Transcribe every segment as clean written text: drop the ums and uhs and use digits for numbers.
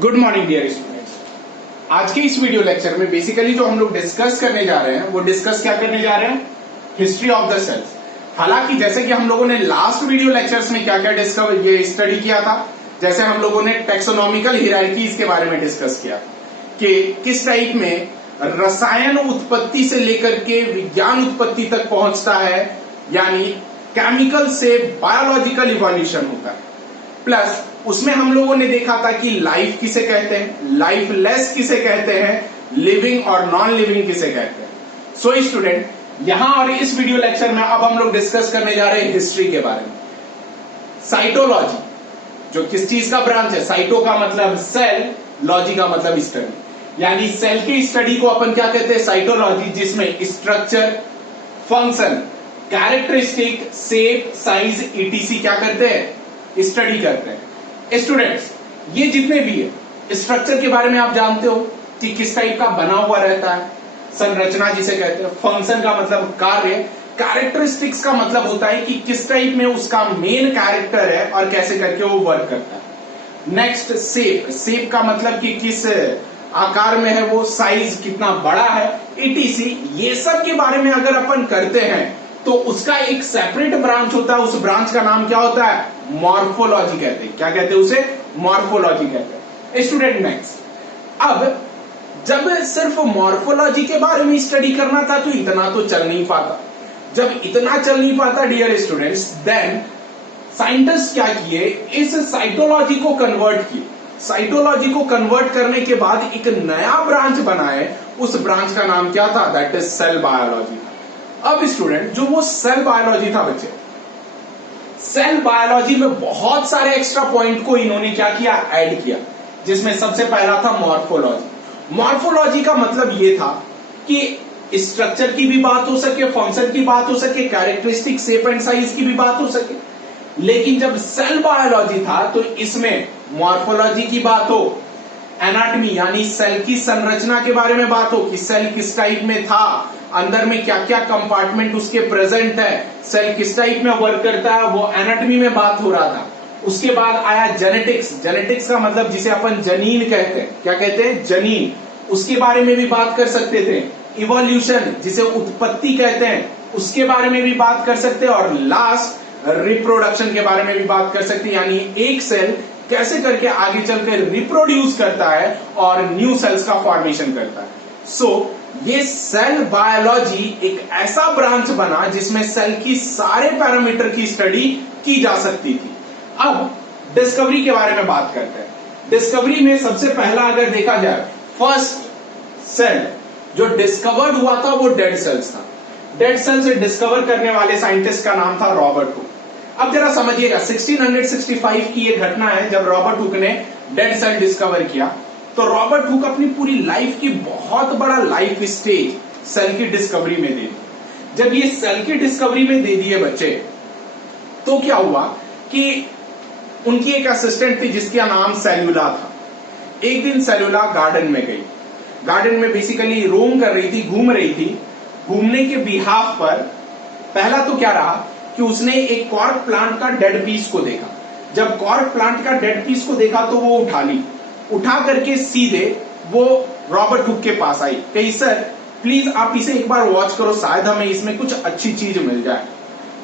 Good morning dear students. आज के इस वीडियो लेक्चर में बेसिकली जो हम लोग डिस्कस करने जा रहे हैं वो डिस्कस क्या करने जा रहे हैं, हिस्ट्री ऑफ द सेल्स। हालांकि जैसे कि हम लोगों ने लास्ट वीडियो लेक्चर्स में क्या क्या डिस्कवर ये स्टडी किया था, जैसे हम लोगों ने टेक्सोनॉमिकल हियरार्कीज के बारे में डिस्कस किया कि किस टाइप में रसायन उत्पत्ति से लेकर के विज्ञान उत्पत्ति तक पहुंचता है, यानी केमिकल से बायोलॉजिकल इवोल्यूशन होता है। प्लस उसमें हम लोगों ने देखा था कि लाइफ किसे कहते हैं, लाइफलेस किसे कहते हैं, लिविंग और नॉन लिविंग किसे कहते हैं। सो स्टूडेंट, यहां और इस वीडियो लेक्चर में अब हम लोग डिस्कस करने जा रहे हैं हिस्ट्री के बारे में। साइटोलॉजी जो किस चीज का ब्रांच है, साइटो का मतलब सेल, लॉजी का मतलब स्टडी, यानी सेल की स्टडी को अपन क्या कहते हैं, साइटोलॉजी, जिसमें structure, function, characteristic, shape, size etc क्या करते हैं, स्टडी करते हैं। स्टूडेंट्स, ये जितने भी है स्ट्रक्चर के बारे में आप जानते हो कि किस टाइप का बना हुआ रहता है, संरचना जिसे कहते हैं। फंक्शन का मतलब कार्य, कैरेक्टरिस्टिक्स का मतलब होता है कि किस टाइप में उसका मेन कैरेक्टर है और कैसे करके वो वर्क करता है। नेक्स्ट शेप, शेप का मतलब कि किस आकार में है वो, साइज कितना बड़ा है, ईटीसी। ये सब के बारे में अगर अपन करते हैं तो उसका एक सेपरेट ब्रांच होता है, उस ब्रांच का नाम क्या होता है, मॉर्फोलॉजी कहते हैं। क्या कहते हैं उसे, मॉर्फोलॉजी कहते हैं। स्टूडेंट नेक्स्ट, अब जब सिर्फ मॉर्फोलॉजी के बारे में स्टडी करना था तो इतना तो चल नहीं पाता। जब इतना चल नहीं पाता डियर स्टूडेंट्स, देन साइंटिस्ट क्या किए, इस साइटोलॉजी को कन्वर्ट किए। साइटोलॉजी को कन्वर्ट करने के बाद एक नया ब्रांच बनाए, उस ब्रांच का नाम क्या था, दैट इज सेल बायोलॉजी। अब स्टूडेंट, जो वो सेल बायोलॉजी था बच्चे, सेल बायोलॉजी में बहुत सारे एक्स्ट्रा पॉइंट को इन्होंने क्या किया, ऐड किया, जिसमें सबसे पहला था मॉर्फोलॉजी। मॉर्फोलॉजी का मतलब ये था कि स्ट्रक्चर की भी बात हो सके, फंक्शन की बात हो सके, कैरेक्टरिस्टिक, शेप एंड साइज की भी बात हो सके। लेकिन जब सेल बायोलॉजी था तो इसमें मॉर्फोलॉजी की बात हो, एनाटॉमी यानी सेल की संरचना के बारे में बात हो कि सेल किस टाइप में था, अंदर में क्या क्या कंपार्टमेंट उसके प्रेजेंट है, सेल किस टाइप में वर्क करता है, वो एनाटॉमी में बात हो रहा था। उसके बाद आया जेनेटिक्स। जेनेटिक्स का मतलब जिसे अपन जनीन कहते हैं, क्या कहते हैं, जनीन, उसके बारे में भी बात कर सकते थे। इवोल्यूशन जिसे उत्पत्ति कहते हैं, उसके बारे में भी बात कर सकते हैं। और लास्ट रिप्रोडक्शन के बारे में भी बात कर सकते हैं, यानी एक सेल कैसे करके आगे चलकर रिप्रोड्यूस करता है और न्यू सेल्स का फॉर्मेशन करता है। सो ये सेल बायोलॉजी एक ऐसा ब्रांच बना जिसमें सेल की सारे पैरामीटर की स्टडी की जा सकती थी। अब डिस्कवरी के बारे में बात करते हैं। डिस्कवरी में सबसे पहला अगर देखा जाए, फर्स्ट सेल जो डिस्कवर्ड हुआ था वो डेड सेल्स था। डेड सेल से डिस्कवर करने वाले साइंटिस्ट का नाम था रॉबर्ट हुक। अब जरा समझिएगा, 1665 की ये घटना है जब रॉबर्ट हुक ने डेड सेल डिस्कवर किया। तो रॉबर्ट हुक अपनी पूरी लाइफ की बहुत बड़ा लाइफ स्टेज सेल की डिस्कवरी में दे दी। जब ये सेल की डिस्कवरी में दे दिए बच्चे, तो क्या हुआ कि उनकी एक असिस्टेंट थी जिसका नाम सेल्यूला था। एक दिन सेल्यूला गार्डन में गई। गार्डन में बेसिकली रोम कर रही थी, घूम रही थी। घूमने के बिहाफ पर पहला तो क्या रहा कि उसने एक कॉर्क प्लांट का डेड पीस को देखा। जब कॉर्क प्लांट का डेड पीस को देखा तो वो उठा ली, उठा करके सीधे वो रॉबर्ट हुक के पास आई, कही सर प्लीज आप इसे एक बार वॉच करो, शायद हमें इसमें कुछ अच्छी चीज मिल जाए।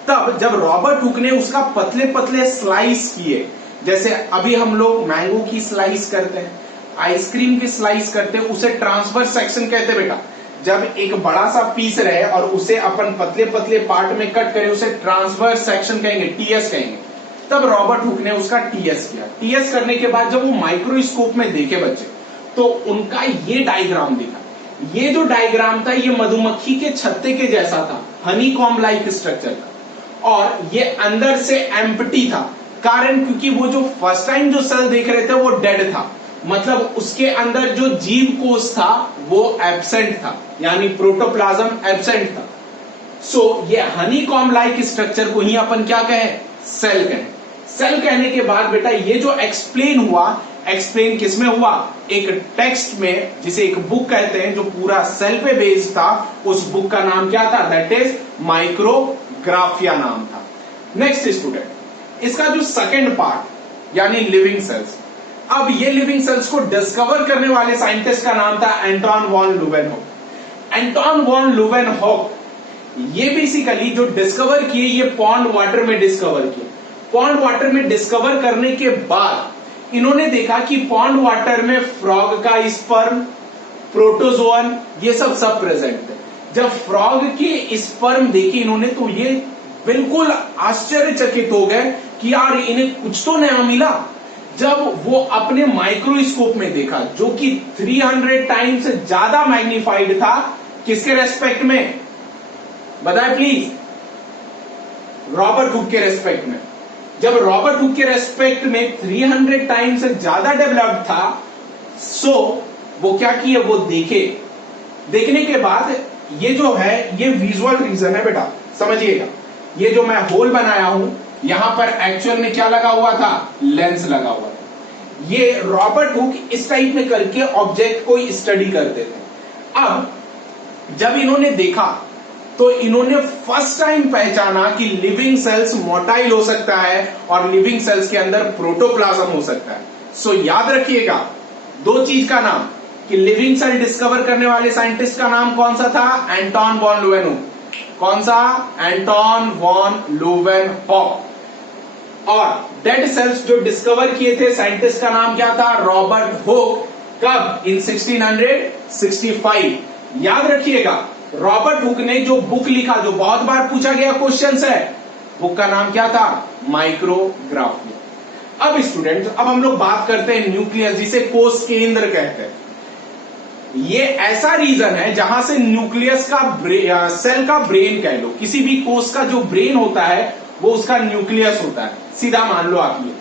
तब जब रॉबर्ट हुक ने उसका पतले पतले स्लाइस किए, जैसे अभी हम लोग मैंगो की स्लाइस करते हैं, आइसक्रीम की स्लाइस करते हैं, उसे ट्रांसवर्स सेक्शन कहते हैं बेटा। जब एक बड़ा सा पीस रहे और उसे अपन पतले पतले पार्ट में कट करें, उसे ट्रांसवर्स सेक्शन कहेंगे, टीएस कहेंगे। तब रॉबर्ट हुक ने उसका टीएस किया। टीएस करने के बाद जब वो माइक्रोस्कोप में देखे बच्चे, तो उनका ये डायग्राम दिखा। ये जो डायग्राम था ये मधुमक्खी के छत्ते के जैसा था, हनी कॉम्ब लाइक स्ट्रक्चर था, और ये अंदर से एम्प्टी था। कारण क्योंकि वो जो फर्स्ट टाइम जो सेल देख रहे थे वो डेड था, मतलब उसके अंदर जो जीव कोश था वो एब्सेंट था, यानी प्रोटोप्लाज्म एब्सेंट था। सो ये हनी कॉम्ब लाइक स्ट्रक्चर को ही अपन क्या कहें, सेल कहें। सेल कहने के बाद बेटा ये जो एक्सप्लेन हुआ, एक्सप्लेन किसमें हुआ, एक टेक्स्ट में, जिसे एक बुक कहते हैं, जो पूरा सेल पे बेस्ड था। उस बुक का नाम क्या था, दैट इज माइक्रोग्राफिया नाम था। नेक्स्ट स्टूडेंट, इसका जो सेकंड पार्ट यानी लिविंग सेल्स, अब ये लिविंग सेल्स को डिस्कवर करने वाले साइंटिस्ट का नाम था एंटोन वॉन लुवेनहॉक। एंटोन वॉन लुवेनहॉक ये बेसिकली जो डिस्कवर किए ये पॉन्ड वाटर में डिस्कवर किए। पॉन्ड वाटर में डिस्कवर करने के बाद इन्होंने देखा कि पॉन्ड वाटर में फ्रॉग का स्पर्म, प्रोटोजोअन ये सब प्रेजेंट है। जब फ्रॉग के स्पर्म देखे इन्होंने तो ये बिल्कुल आश्चर्यचकित हो गए कि यार इन्हें कुछ तो नया मिला। जब वो अपने माइक्रोस्कोप में देखा जो कि 300 टाइम्स ज्यादा मैग्नीफाइड था, किसके रेस्पेक्ट में बताए प्लीज? रॉबर्ट हुक के रेस्पेक्ट में। जब रॉबर्ट हुक के रेस्पेक्ट में 300 टाइम्स ज्यादा डेवलप्ड था, सो वो क्या किए, वो देखे। देखने के बाद ये जो है ये विजुअल रीजन है बेटा, समझिएगा। ये जो मैं होल बनाया हूं यहां पर एक्चुअल में क्या लगा हुआ था? लेंस लगा हुआ था। ये रॉबर्ट हुक इस टाइप में करके ऑब्जेक्ट को स्टडी करते थे। अब जब इन्होंने देखा तो इन्होंने फर्स्ट टाइम पहचाना कि लिविंग सेल्स मोटाइल हो सकता है और लिविंग सेल्स के अंदर प्रोटोप्लाज्म हो सकता है। सो याद रखिएगा दो चीज का नाम कि लिविंग सेल डिस्कवर करने वाले साइंटिस्ट का नाम कौन सा था? Anton von Leeuwenhoek. कौन सा? Anton von Leeuwenhoek. और डेड सेल्स जो डिस्कवर किए थे साइंटिस्ट का नाम क्या था? Robert Hooke. कब? इन 1665। याद रखिएगा रॉबर्ट हुक ने जो बुक लिखा, जो बहुत बार पूछा गया क्वेश्चन है, बुक का नाम क्या था? माइक्रोग्राफी। अब स्टूडेंट अब हम लोग बात करते हैं न्यूक्लियस, जिसे कोष केंद्र कहते हैं। ये ऐसा रीजन है जहां से न्यूक्लियस का सेल का ब्रेन कह लो, किसी भी कोष का जो ब्रेन होता है वो उसका न्यूक्लियस होता है, सीधा मान लो आप ये।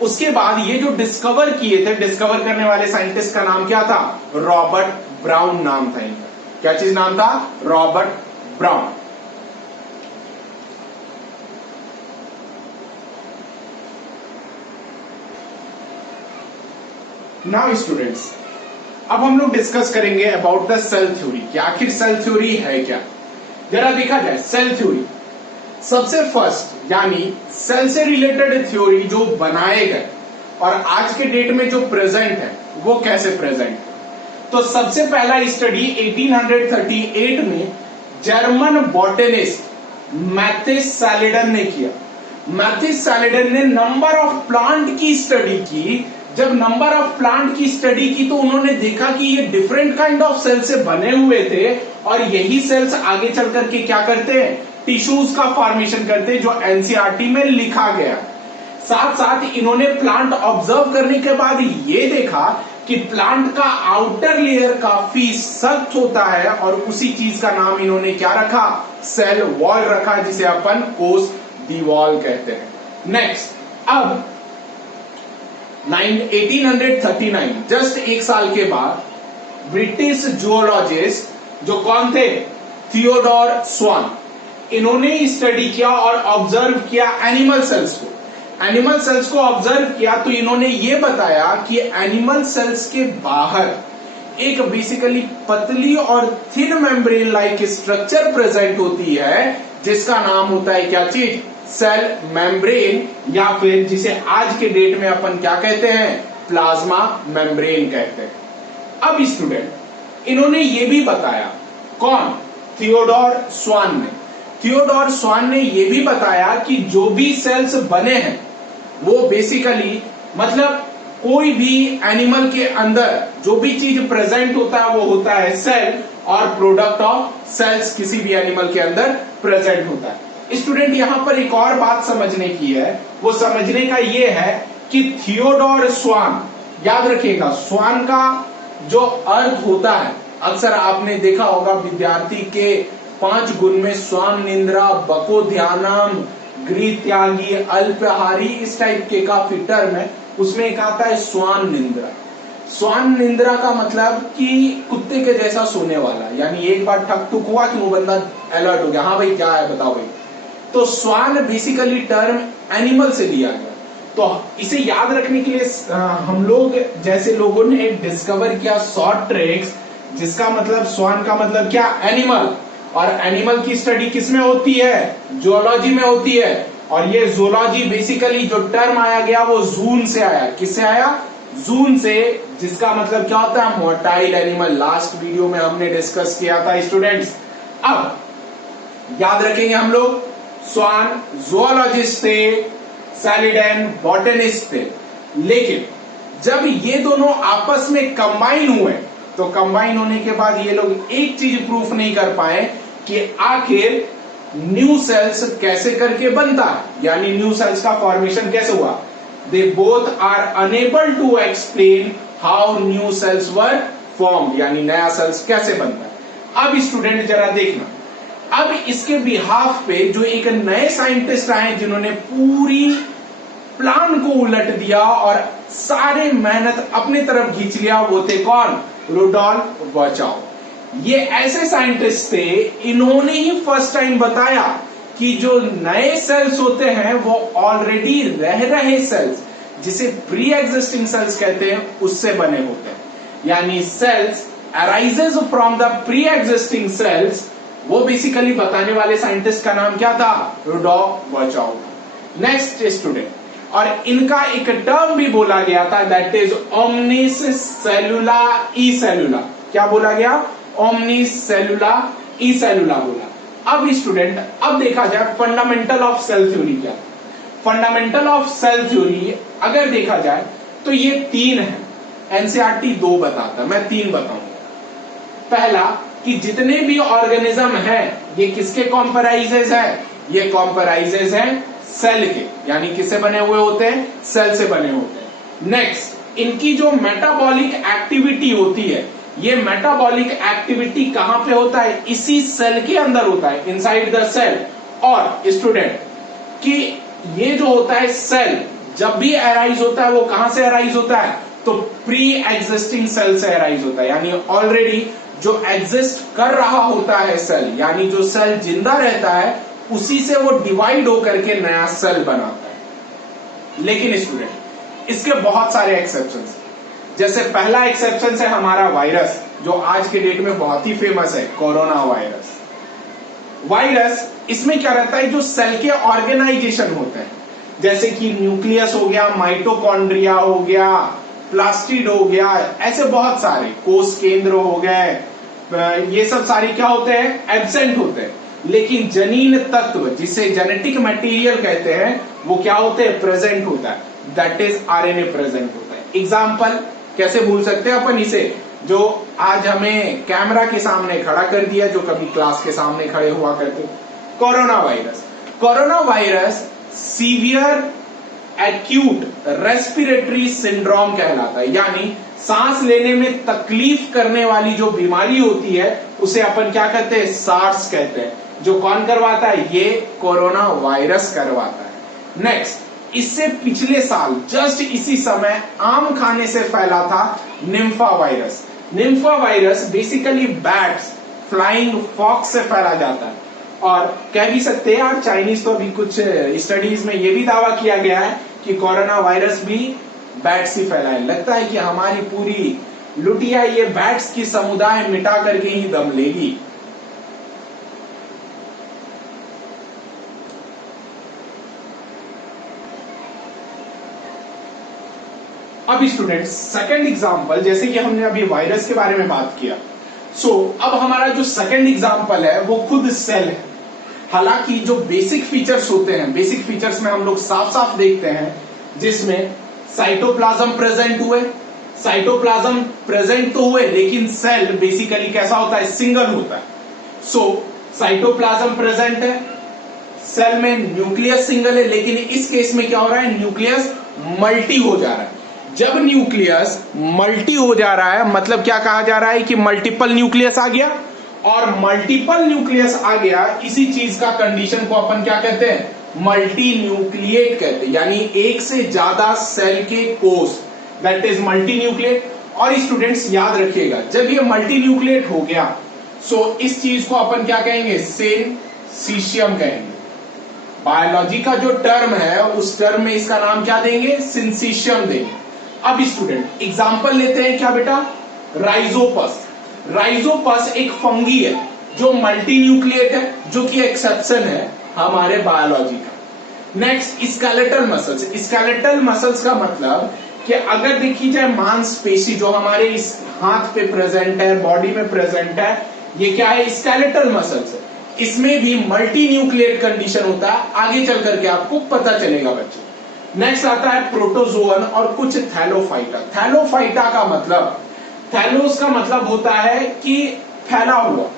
उसके बाद ये जो डिस्कवर किए थे, डिस्कवर करने वाले साइंटिस्ट का नाम क्या था? रॉबर्ट ब्राउन नाम था इनका। क्या चीज नाम था? Robert brown. नाउ स्टूडेंट्स अब हम लोग डिस्कस करेंगे अबाउट द सेल थ्योरी कि आखिर सेल थ्योरी है क्या। जरा देखा जाए सेल थ्योरी, सबसे फर्स्ट यानी सेल से रिलेटेड थ्योरी जो बनाए गए और आज के डेट में जो प्रेजेंट है वो कैसे प्रेजेंट है। तो सबसे पहला स्टडी 1838 में जर्मन बॉटनिस्ट मैथिस सैलिडन ने किया। मैथिस सैलिडन ने नंबर ऑफ प्लांट की स्टडी की। जब नंबर ऑफ प्लांट की स्टडी की तो उन्होंने देखा कि ये डिफरेंट काइंड ऑफ सेल से बने हुए थे और यही सेल्स आगे चल करके क्या करते हैं? टिश्यूज का फॉर्मेशन करते हैं, जो एनसीईआरटी में लिखा गया। साथ साथ इन्होंने प्लांट ऑब्जर्व करने के बाद ये देखा कि प्लांट का आउटर लेयर काफी सख्त होता है और उसी चीज का नाम इन्होंने क्या रखा? सेल वॉल रखा, जिसे अपन कोष दीवाल कहते हैं। नेक्स्ट अब 1839 जस्ट एक साल के बाद ब्रिटिश जूलॉजिस्ट जो कौन थे? थियोडोर स्वान, इन्होंने स्टडी किया और ऑब्जर्व किया एनिमल सेल्स को। एनिमल सेल्स को ऑब्जर्व किया तो इन्होंने ये बताया कि एनिमल सेल्स के बाहर एक बेसिकली पतली और thin membrane like structure present होती है, जिसका नाम होता है क्या चीज? सेल मेम्ब्रेन, या फिर जिसे आज के डेट में अपन क्या कहते हैं? प्लाज्मा मेम्ब्रेन कहते हैं। अब स्टूडेंट इन्होंने ये भी बताया, कौन? थियोडोर स्वान ने। थियोडोर स्वान ने ये भी बताया कि जो भी सेल्स बने हैं वो बेसिकली मतलब कोई भी एनिमल के अंदर जो भी चीज प्रेजेंट होता है वो होता है सेल, और प्रोडक्ट ऑफ सेल्स किसी भी एनिमल के अंदर प्रेजेंट होता है। स्टूडेंट यहां पर एक और बात समझने की है, वो समझने का ये है कि थियोडोर स्वान, याद रखिएगा स्वान का जो अर्थ होता है, अक्सर आपने देखा होगा विद्यार्थी के 5 गुण में स्वान निंद्रा, बको ध्यानम, गृहत्यागी, अल्पाहारी, इस टाइप के काफी टर्म है। उसमें एक आता है स्वान निंद्रा। स्वान निंद्रा का मतलब कि कुत्ते के जैसा सोने वाला, यानी एक बार ठक ठुक हुआ कि वो बंदा अलर्ट हो गया, हाँ भाई क्या है बताओ भाई। तो स्वान बेसिकली टर्म एनिमल से लिया गया। तो इसे याद रखने के लिए हम लोग जैसे लोगों ने डिस्कवर किया शॉर्ट ट्रैक्स, जिसका मतलब स्वान का मतलब क्या? एनिमल। और एनिमल की स्टडी किसमें होती है? जूलॉजी में होती है। और ये जूलॉजी बेसिकली जो टर्म आया गया वो जून से आया। किससे आया? जून से, जिसका मतलब क्या होता है, मोटाइल एनिमल। लास्ट वीडियो में हमने डिस्कस किया था स्टूडेंट्स। अब याद रखेंगे हम लोग, स्वान जूलॉजिस्ट थे, सैलिडन बॉटनिस्ट थे। लेकिन जब ये दोनों आपस में कंबाइन हुए, तो कंबाइन होने के बाद ये लोग एक चीज प्रूफ नहीं कर पाए कि आखिर न्यू सेल्स कैसे करके बनता है, यानी न्यू सेल्स का फॉर्मेशन कैसे हुआ। They both are unable to explain how new cells were formed, यानी नया सेल्स कैसे बनता है। अब स्टूडेंट जरा देखना, अब इसके बिहाफ पे जो एक नए साइंटिस्ट आए जिन्होंने पूरी प्लान को उलट दिया और सारे मेहनत अपने तरफ खींच लिया, वो थे कौन, रुडोल्फ वर्चॉव। ये ऐसे साइंटिस्ट थे, इन्होंने ही फर्स्ट टाइम बताया कि जो नए सेल्स होते हैं वो ऑलरेडी रह रहे सेल्स, जिसे प्री एग्जिस्टिंग सेल्स कहते हैं, उससे बने होते हैं। यानी cells arises from the pre existing cells, वो बेसिकली बताने वाले साइंटिस्ट का नाम क्या था, रुडोल्फ वर्चॉव। नेक्स्ट स्टूडेंट, और इनका एक टर्म भी बोला गया था, दैट इज ओमनिस सेलुला ई सेलुला। क्या बोला गया, ओमनिस सेलुला ई सेलुला बोला। अब स्टूडेंट, अब देखा जाए फंडामेंटल ऑफ सेल थ्योरी क्या है। फंडामेंटल ऑफ सेल थ्योरी अगर देखा जाए तो ये 3 है, एनसीईआरटी 2 बताता, मैं 3 बताऊंगा। पहला कि जितने भी ऑर्गेनिज्म हैं ये किसके कॉम्पराइजेज है, ये कॉम्पराइजेज हैं सेल के, यानी किससे बने हुए होते हैं, सेल से बने होते हैं। नेक्स्ट, इनकी जो मेटाबॉलिक एक्टिविटी होती है, ये मेटाबॉलिक एक्टिविटी कहां पे होता है, इसी सेल के अंदर होता है, इनसाइड द सेल। और स्टूडेंट कि ये जो होता है सेल जब भी अराइज होता है वो कहां से अराइज होता है, तो प्री एग्जिस्टिंग सेल से अराइज होता है, यानी ऑलरेडी जो एग्जिस्ट कर रहा होता है सेल, यानी जो सेल जिंदा रहता है उसी से वो डिवाइड होकर के नया सेल बनाता है। लेकिन स्टूडेंट इसके बहुत सारे एक्सेप्शंस, जैसे पहला एक्सेप्शन है हमारा वायरस, जो आज के डेट में बहुत ही फेमस है, कोरोना वायरस। वायरस, इसमें क्या रहता है, जो सेल के ऑर्गेनाइजेशन होते हैं, जैसे कि न्यूक्लियस हो गया, माइटोकॉन्ड्रिया हो गया, प्लास्टिड हो गया, ऐसे बहुत सारे कोष केंद्र हो गए, ये सब सारे क्या होते हैं, एब्सेंट होते हैं। लेकिन जनीन तत्व, जिसे जेनेटिक मटेरियल कहते हैं, वो क्या होते हैं, प्रेजेंट होता है, दैट इज आरएनए प्रेजेंट होता है। एग्जाम्पल कैसे भूल सकते हैं अपन इसे, जो आज हमें कैमरा के सामने खड़ा कर दिया, जो कभी क्लास के सामने खड़े हुआ करते, corona virus. Corona virus severe acute respiratory syndrome कहलाता है, यानी सांस लेने में तकलीफ करने वाली जो बीमारी होती है उसे अपन क्या कहते हैं, सार्स कहते हैं। जो कौन करवाता है, ये कोरोना वायरस करवाता है। नेक्स्ट, इससे पिछले साल जस्ट इसी समय आम खाने से फैला था Nipah virus. Nipah virus basically bats, flying fox से फैला जाता है। और कह भी सकते हैं यार, चाइनीज तो अभी कुछ स्टडीज में ये भी दावा किया गया है कि कोरोना वायरस भी बैट्स ही फैला है। लगता है कि हमारी पूरी लुटिया ये बैट्स की समुदाय मिटा करके ही दम लेगी। अब स्टूडेंट्स, सेकंड एग्जांपल, जैसे कि हमने अभी वायरस के बारे में बात किया, अब हमारा जो सेकंड एग्जांपल है वो खुद सेल है। हालांकि जो बेसिक फीचर्स होते हैं, बेसिक फीचर्स में हम लोग साफ साफ देखते हैं, जिसमें साइटोप्लाज्म प्रेजेंट हुए, साइटोप्लाज्म प्रेजेंट तो हुए, लेकिन सेल बेसिकली कैसा होता है, सिंगल होता है। साइटोप्लाज्म प्रेजेंट है, सेल में न्यूक्लियस सिंगल है, लेकिन इस केस में क्या हो रहा है, न्यूक्लियस मल्टी हो जा रहा है। जब न्यूक्लियस मल्टी हो जा रहा है, मतलब क्या कहा जा रहा है कि मल्टीपल न्यूक्लियस आ गया, और मल्टीपल न्यूक्लियस आ गया, इसी चीज का कंडीशन को अपन क्या कहते हैं, मल्टी न्यूक्लिएट कहते हैं, यानी एक से ज्यादा सेल के कोष, दैट इज मल्टी न्यूक्लिएट। और स्टूडेंट्स याद रखिएगा, जब ये मल्टी न्यूक्लिएट हो गया, इस चीज को अपन क्या कहेंगे, सिंसीशियम कहेंगे। बायोलॉजी का जो टर्म है, उस टर्म में इसका नाम क्या देंगे, सिंसीशियम देंगे। अब स्टूडेंट एग्जांपल लेते हैं, क्या बेटा, राइजोपस। राइजोपस एक फंगी है जो मल्टी न्यूक्लिएट है, जो कि एक्सेप्शन है हमारे बायोलॉजी का। Next, skeletal muscles. Skeletal muscles का मतलब कि अगर देखी जाए मांसपेशी जो हमारे इस हाथ पे प्रेजेंट है, बॉडी में प्रेजेंट है, ये क्या है? स्केलेटल मसल्स है। इसमें भी मल्टी न्यूक्लिएट कंडीशन होता है, आगे चल करके आपको पता चलेगा बच्चों। नेक्स्ट आता है प्रोटोजोअन और कुछ थैलोफाइटा। थैलोफाइटा का मतलब, थैलोस का मतलब होता है कि फैला हुआ,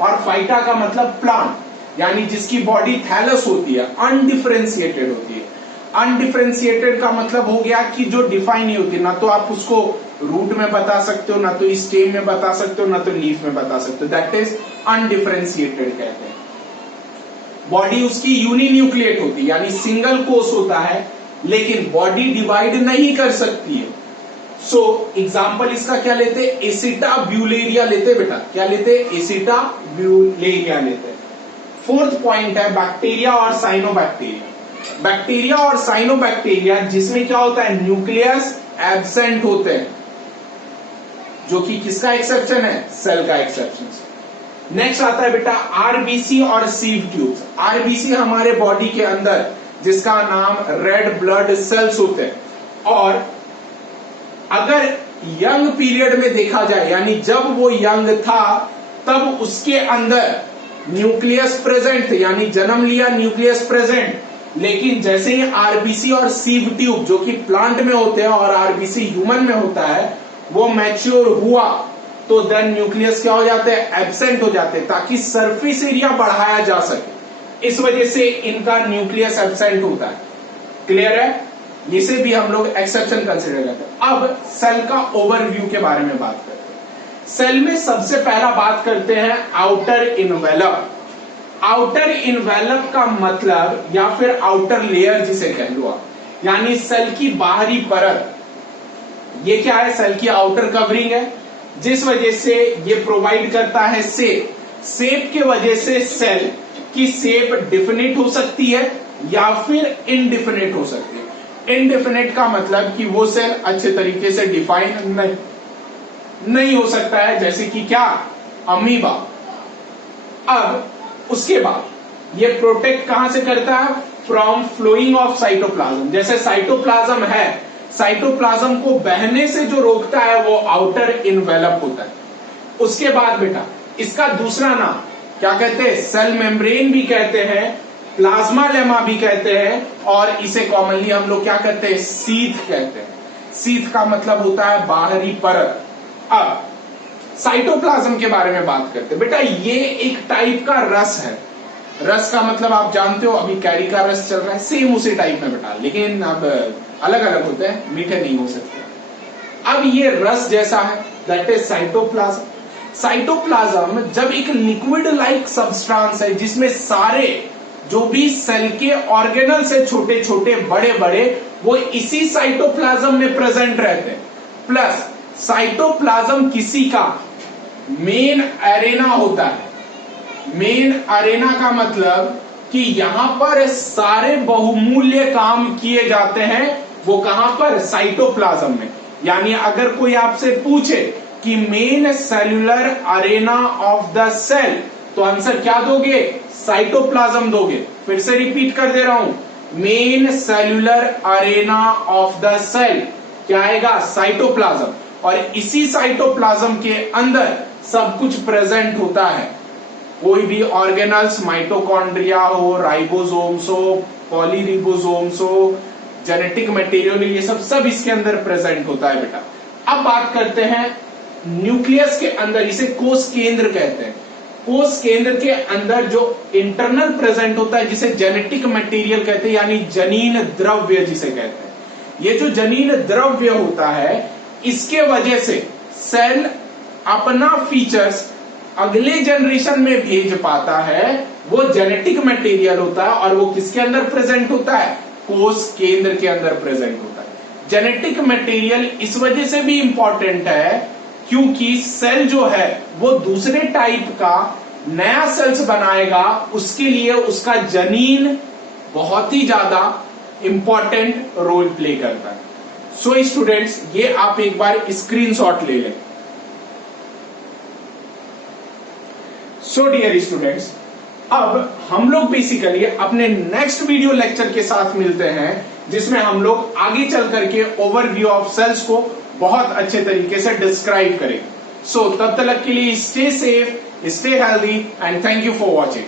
और फाइटा का मतलब प्लांट, यानी जिसकी बॉडी थैलस होती है, अनडिफरेंशिएटेड होती है। अनडिफरेंशिएटेड का मतलब हो गया कि जो डिफाइन नहीं होती, ना तो आप उसको रूट में बता सकते हो, ना तो स्टेम में बता सकते हो, ना तो लीफ में बता सकते हो। दैट इज अनडिफरेंशिएटेड कहते हैं। बॉडी उसकी यूनिन्यूक्लिएट होती है, यानी सिंगल कोष होता है, लेकिन बॉडी डिवाइड नहीं कर सकती है। सो एग्जाम्पल इसका क्या लेते? एसिटाब्यूलेरिया लेते बेटा। क्या लेते? एसिटाब्यूलेरिया लेते। फोर्थ पॉइंट है बैक्टीरिया और साइनोबैक्टीरिया। बैक्टीरिया और साइनोबैक्टीरिया जिसमें क्या होता है? न्यूक्लियस एब्सेंट होते हैं, जो कि किसका एक्सेप्शन है? सेल का एक्सेप्शन। नेक्स्ट आता है बेटा आरबीसी और सीव ट्यूब्स। आरबीसी हमारे बॉडी के अंदर जिसका नाम रेड ब्लड सेल्स होते हैं, और अगर यंग पीरियड में देखा जाए, यानी जब वो यंग था तब उसके अंदर न्यूक्लियस प्रेजेंट थे, यानी जन्म लिया न्यूक्लियस प्रेजेंट, लेकिन जैसे ही आरबीसी और सीव ट्यूब जो कि प्लांट में होते हैं और आरबीसी ह्यूमन में होता है, वो मैच्योर हुआ तो देन न्यूक्लियस क्या हो जाते हैं? एब्सेंट हो जाते हैं, ताकि सरफेस एरिया बढ़ाया जा सके। इस वजह से इनका न्यूक्लियस एब्सेंट होता है। क्लियर है? इसे भी हम लोग एक्सेप्शन कंसिडर करते हैं। अब सेल का ओवरव्यू के बारे में बात करते हैं। सेल में सबसे पहला बात करते हैं आउटर इनवेलप। आउटर इनवेलप का मतलब, या फिर आउटर लेयर जिसे कह लो आप, यानी सेल की बाहरी परत। ये क्या है? सेल की आउटर कवरिंग है, जिस वजह से ये प्रोवाइड करता है शेप। शेप के वजह से सेल की शेप डिफिनिट हो सकती है या फिर इनडिफिनिट हो सकती है। इनडिफिनिट का मतलब कि वो सेल अच्छे तरीके से डिफाइन नहीं हो सकता है, जैसे कि क्या? अमीबा। अब उसके बाद ये प्रोटेक्ट कहां से करता है? From flowing of cytoplasm. जैसे साइटोप्लाज्म है, साइटोप्लाज्म को बहने से जो रोकता है वो आउटर इनवेलप होता है। उसके बाद बेटा इसका दूसरा नाम क्या कहते हैं? सेल मेम्ब्रेन भी कहते हैं, प्लाज्मा लेमा भी कहते हैं, और इसे कॉमनली हम लोग क्या कहते हैं? सीथ कहते हैं। सीथ का मतलब होता है बाहरी परत। अब साइटोप्लाज्म के बारे में बात करते हैं। बेटा ये एक टाइप का रस है। रस का मतलब आप जानते हो, अभी कैरी का रस चल रहा है, सेम उसी टाइप में बेटा, लेकिन अब अलग अलग होते हैं, मीठे नहीं हो सकते। अब ये रस जैसा है, दैट इज साइटोप्लाज्म। साइटोप्लाज्म जब एक लिक्विड लाइक सब्सटेंस है, जिसमें सारे जो भी सेल के ऑर्गेनल्स है, छोटे छोटे बड़े बड़े, वो इसी साइटोप्लाज्म में प्रेजेंट रहते हैं। प्लस साइटोप्लाज्म किसी का मेन एरेना होता है। मेन एरेना का मतलब कि यहां पर सारे बहुमूल्य काम किए जाते हैं, वो कहां पर? साइटोप्लाज्म में। यानी अगर कोई आपसे पूछे कि main cellular arena of the cell, तो आंसर क्या दोगे? साइटोप्लाज्म दोगे। फिर से रिपीट कर दे रहा हूं, main cellular arena of the cell क्या आएगा? साइटोप्लाज्म। और इसी साइटोप्लाज्म के अंदर सब कुछ प्रेजेंट होता है। कोई भी ऑर्गेनल्स, माइटोकॉन्ड्रिया हो, राइबोसोम्स हो, पॉलीरिबोसोम्स हो, जेनेटिक मटेरियल, ये सब इसके अंदर प्रेजेंट होता है बेटा। अब बात करते हैं न्यूक्लियस के अंदर, इसे कोष केंद्र कहते हैं। कोष केंद्र के अंदर जो इंटरनल प्रेजेंट होता है, जिसे जेनेटिक मटेरियल कहते हैं, यानी जनीन द्रव्य जिसे कहते हैं। ये जो जनीन द्रव्य होता है, इसके वजह से सेल अपना फीचर्स अगले जनरेशन में भेज पाता है। वो जेनेटिक मटेरियल होता है, और वो किसके अंदर प्रेजेंट होता है? कोष केंद्र के अंदर प्रेजेंट होता है। जेनेटिक मटेरियल इस वजह से भी इंपॉर्टेंट है क्योंकि सेल जो है वो दूसरे टाइप का नया सेल्स बनाएगा, उसके लिए उसका जनीन बहुत ही ज्यादा इंपॉर्टेंट रोल प्ले करता है। सो स्टूडेंट्स, ये आप एक बार स्क्रीनशॉट ले लें। सो डियर स्टूडेंट्स, अब हम लोग बेसिकली अपने नेक्स्ट वीडियो लेक्चर के साथ मिलते हैं, जिसमें हम लोग आगे चल करके ओवरव्यू ऑफ सेल्स को बहुत अच्छे तरीके से डिस्क्राइब करें। सो तब तक के लिए stay safe, stay healthy and thank you for watching.